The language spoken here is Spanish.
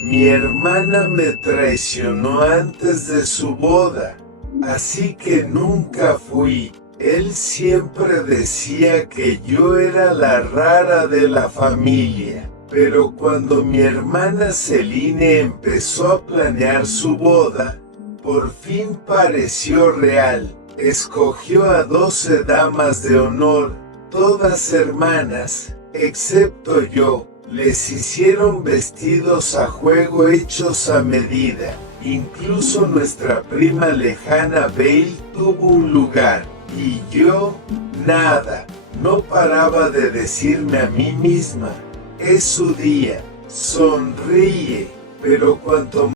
Mi hermana me traicionó antes de su boda, así que nunca fui. Él siempre decía que yo era la rara de la familia. Pero cuando mi hermana Celine empezó a planear su boda, por fin pareció real. Escogió a 12 damas de honor, todas hermanas, excepto yo. Les hicieron vestidos a juego hechos a medida. Incluso nuestra prima lejana Belle tuvo un lugar. Y yo, nada. No paraba de decirme a mí misma, es su día, sonríe. Pero cuanto